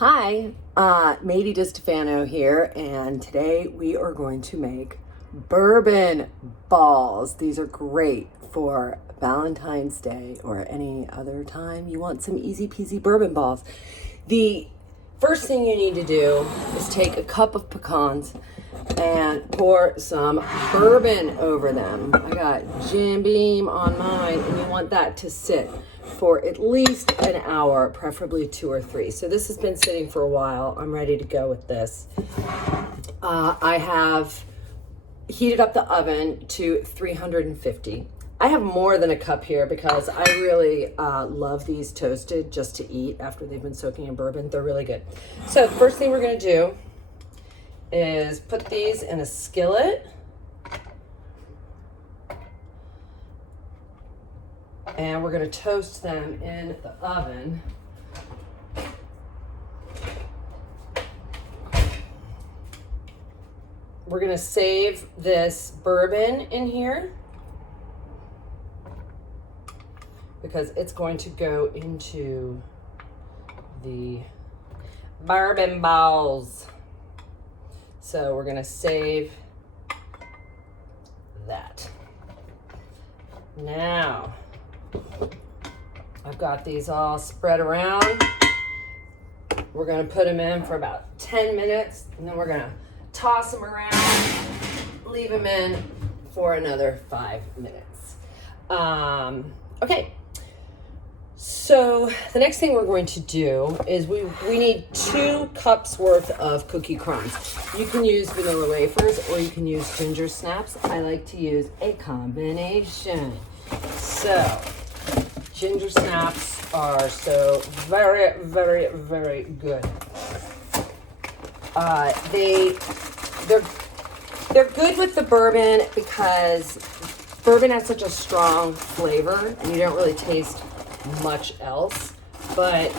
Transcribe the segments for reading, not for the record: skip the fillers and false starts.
Hi, Mady DiStefano here, and today we are going to make bourbon balls. These are great for Valentine's Day or any other time you want some easy peasy bourbon balls. The first thing you need to do is take a cup of pecans and pour some bourbon over them. I got Jim Beam on mine, and you want that to sit for at least an hour, preferably 2 or 3. So this has been sitting for a while. I'm ready to go with this. I have heated up the oven to 350. I have more than a cup here because I really love these toasted just to eat after they've been soaking in bourbon. They're really good. So the first thing we're gonna do is put these in a skillet. And we're going to toast them in the oven. We're going to save this bourbon in here because it's going to go into the bourbon balls. So we're going to save that. Now, I've got these all spread around. We're gonna put them in for about 10 minutes, and then we're gonna toss them around, leave them in for another 5 minutes. Okay, so the next thing we're going to do is we need 2 cups worth of cookie crumbs. You can use vanilla wafers or you can use ginger snaps. I like to use a combination. So, ginger snaps are so very, very, very good. They're good with the bourbon because bourbon has such a strong flavor and you don't really taste much else. But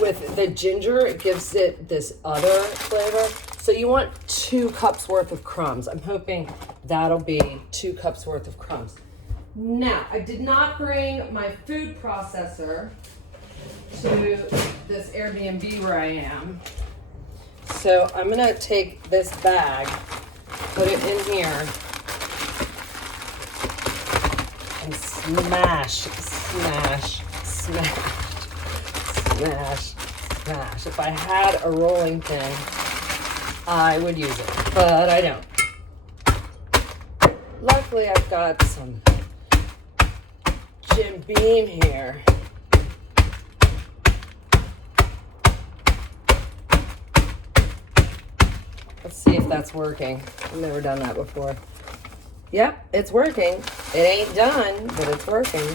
with the ginger, it gives it this other flavor. So you want 2 cups worth of crumbs. I'm hoping that'll be 2 cups worth of crumbs. Now, I did not bring my food processor to this Airbnb where I am. So I'm gonna take this bag, put it in here, and smash, smash, smash, smash, smash. If I had a rolling pin, I would use it, but I don't. Luckily, I've got some Jim Beam here. Let's see if that's working. I've never done that before. Yep, it's working. It ain't done, but it's working.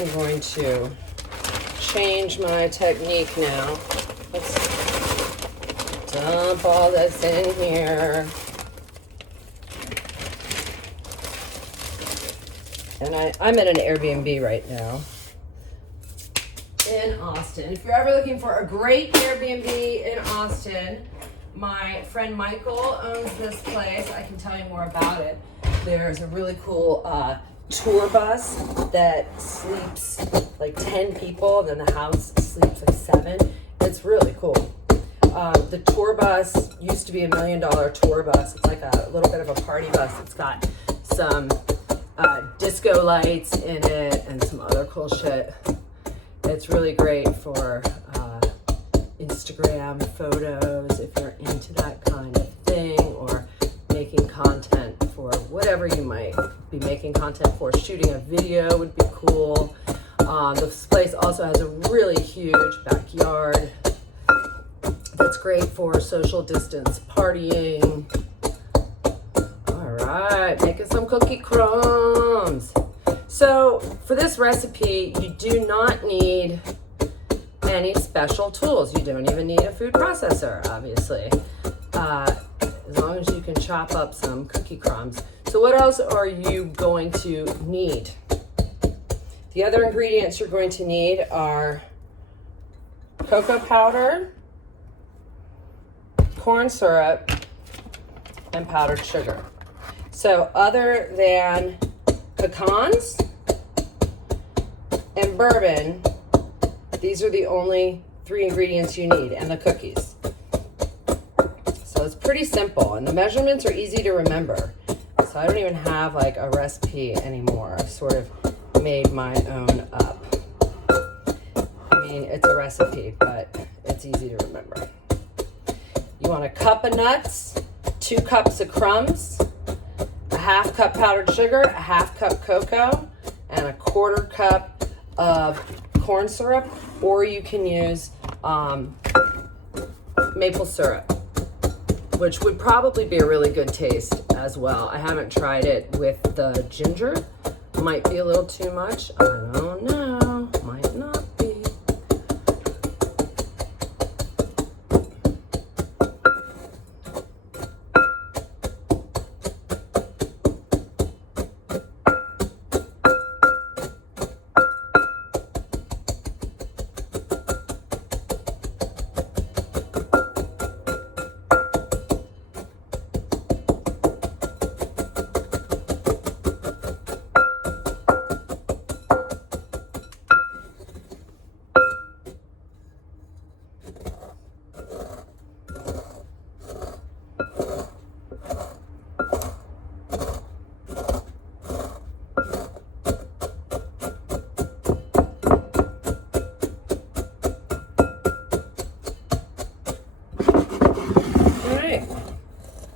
I'm going to change my technique now. Let's dump all this in here. And I'm at an Airbnb right now in Austin. If you're ever looking for a great Airbnb in Austin, my friend Michael owns this place. I can tell you more about it. There's a really cool tour bus that sleeps like 10 people, then the house sleeps like 7. It's really cool. The tour bus used to be $1 million tour bus. It's like a little bit of a party bus. It's got some disco lights in it and some other cool shit. It's really great for Instagram photos if you're into that kind of thing, or making content for whatever you might be making content for. Shooting a video would be cool. This place also has a really huge backyard that's great for social distance partying. All right, making some cookie crumbs. So for this recipe, you do not need any special tools. You don't even need a food processor, obviously. As long as you can chop up some cookie crumbs. So what else are you going to need? The other ingredients you're going to need are cocoa powder, corn syrup, and powdered sugar. So other than pecans and bourbon, these are the only 3 ingredients you need, and the cookies. So it's pretty simple, and the measurements are easy to remember. So I don't even have like a recipe anymore. I've sort of made my own up. I mean, it's a recipe, but it's easy to remember. You want a cup of nuts, 2 cups of crumbs, a 1/2 cup powdered sugar, a 1/2 cup cocoa, and a 1/4 cup of corn syrup, or you can use maple syrup, which would probably be a really good taste as well. I haven't tried it with the ginger. Might be a little too much. I don't know. Might not be.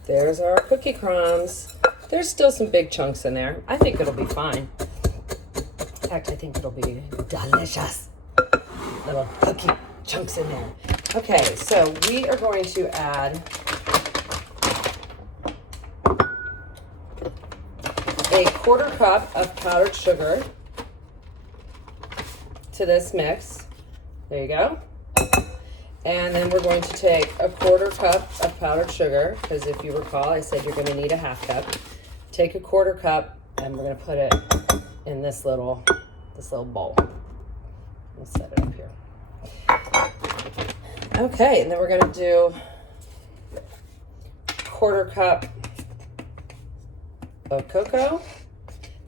There's our cookie crumbs. There's still some big chunks in there. I think it'll be fine. In fact, I think it'll be delicious. Little cookie chunks in there. Okay, so we are going to add a 1/4 cup of powdered sugar to this mix. There you go. And then we're going to take a 1/4 cup of powdered sugar, because if you recall, I said you're going to need a 1/2 cup. Take a 1/4 cup, and we're going to put it in this little bowl. We'll set it up here. Okay, and then we're going to do 1/4 cup of cocoa.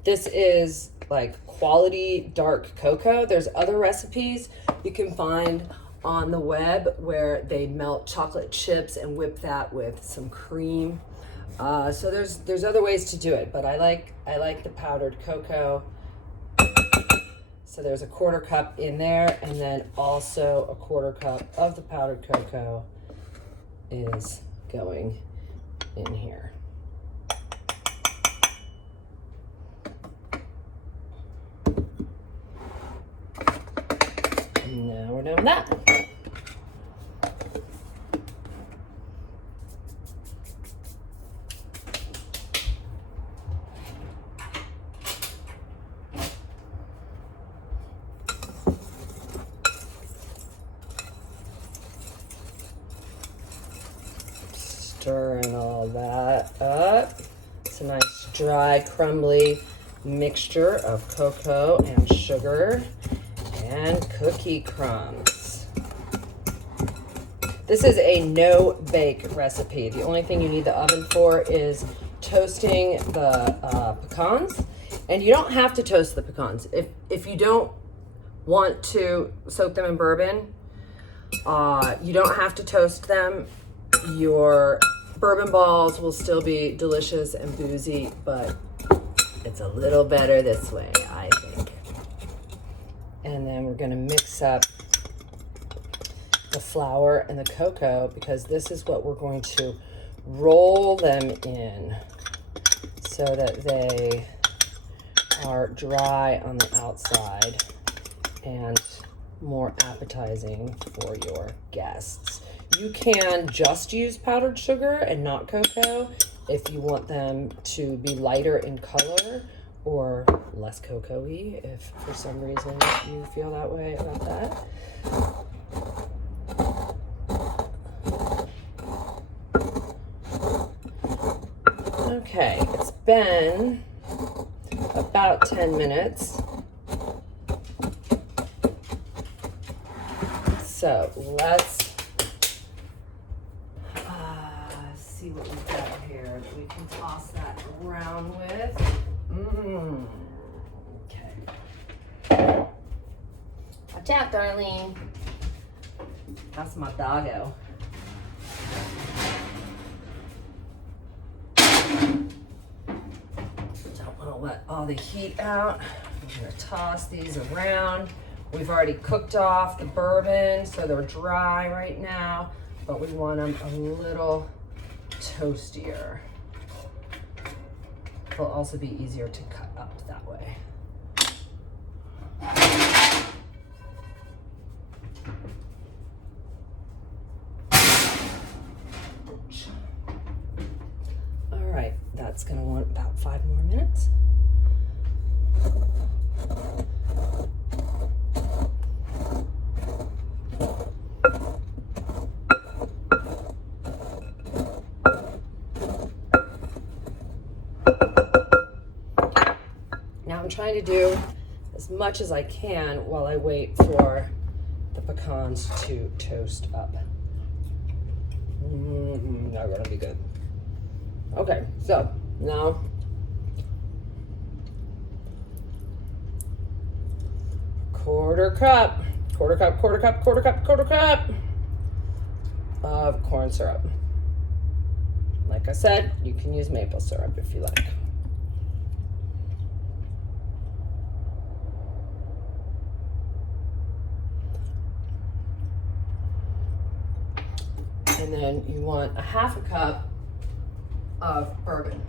This is like quality dark cocoa. There's other recipes you can find on the web where they melt chocolate chips and whip that with some cream. So there's other ways to do it, but I like the powdered cocoa. So there's a 1/4 cup in there, and then also a 1/4 cup of the powdered cocoa is going in here. And now we're done with that. Stirring all that up. It's a nice dry, crumbly mixture of cocoa and sugar and cookie crumbs. This is a no-bake recipe. The only thing you need the oven for is toasting the pecans. And you don't have to toast the pecans. If you don't want to soak them in bourbon, you don't have to toast them. Your bourbon balls will still be delicious and boozy, but it's a little better this way, I think. And then we're gonna mix up the flour and the cocoa, because this is what we're going to roll them in so that they are dry on the outside and more appetizing for your guests. You can just use powdered sugar and not cocoa if you want them to be lighter in color or less cocoa-y, if for some reason you feel that way about that. Okay, it's been about 10 minutes. So let's see what we've got here that we can toss that around with. Okay. Watch out, darling. That's my doggo. Don't want to let all the heat out. I'm going to toss these around. We've already cooked off the bourbon, so they're dry right now, but we want them a little toastier. They'll also be easier to cut up that way. All right, that's gonna want about 5 more minutes. Now I'm trying to do as much as I can while I wait for the pecans to toast up. They're gonna be good. Okay, so now quarter cup of corn syrup. Like I said, you can use maple syrup if you like. And then you want a half a cup of bourbon.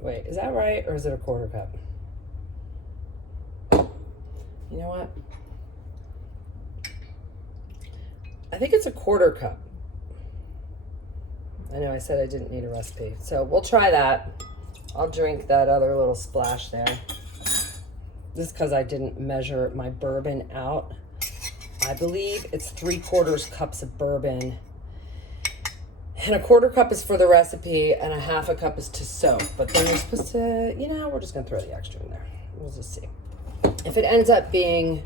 Wait, is that right, or is it a quarter cup? You know what? I think it's a quarter cup. I know I said I didn't need a recipe, so we'll try that. I'll drink that other little splash there. Just because I didn't measure my bourbon out. I believe it's 3/4 cups of bourbon. And a quarter cup is for the recipe, and a half a cup is to soak. But then you're supposed to, we're just gonna throw the extra in there. We'll just see. If it ends up being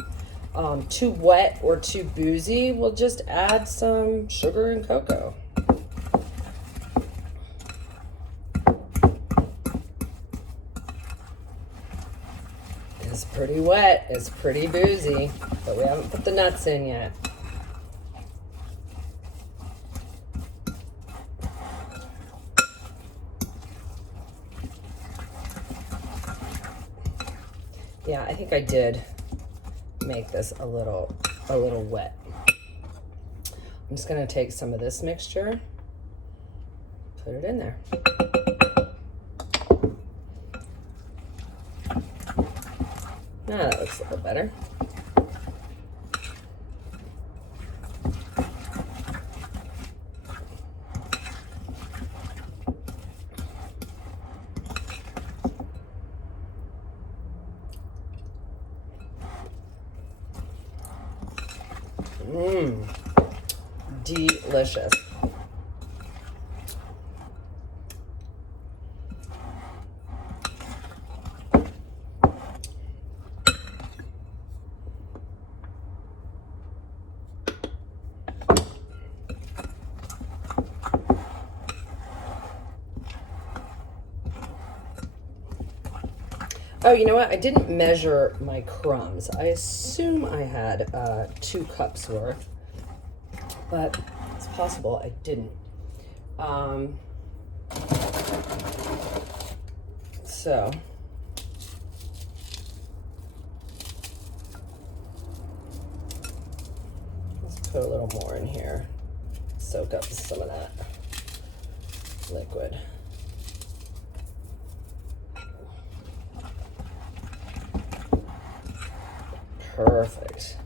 too wet or too boozy, we'll just add some sugar and cocoa. It's pretty wet, it's pretty boozy, but we haven't put the nuts in yet. Yeah, I think I did make this a little wet. I'm just gonna take some of this mixture, put it in there. Now that looks a little better. Delicious. Oh, you know what? I didn't measure my crumbs. I assume I had 2 cups worth, but it's possible I didn't. So let's put a little more in here. Soak up some of that liquid. Perfect.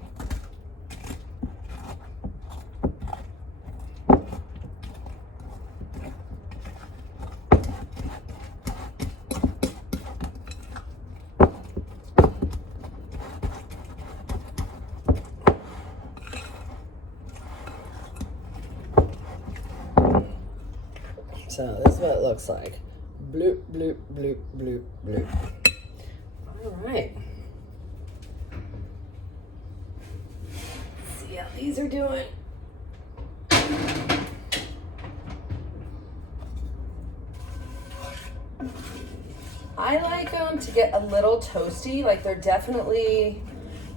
So this is what it looks like. Bloop, bloop, bloop, bloop, bloop. All right. Let's see how these are doing. I like them to get a little toasty, like they're definitely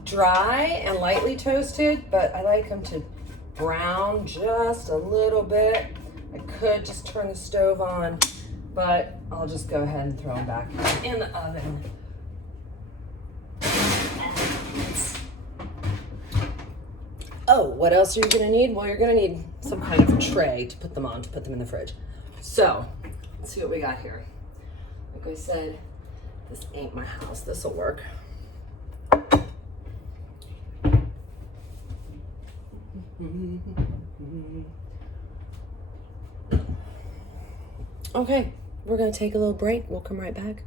dry and lightly toasted, but I like them to brown just a little bit. I could just turn the stove on, but I'll just go ahead and throw them back in the oven. Oh, what else are you gonna need? Well, you're gonna need some kind of tray to put them on, to put them in the fridge. So, let's see what we got here. Like I said, this ain't my house. This'll work. Okay, we're gonna take a little break. We'll come right back.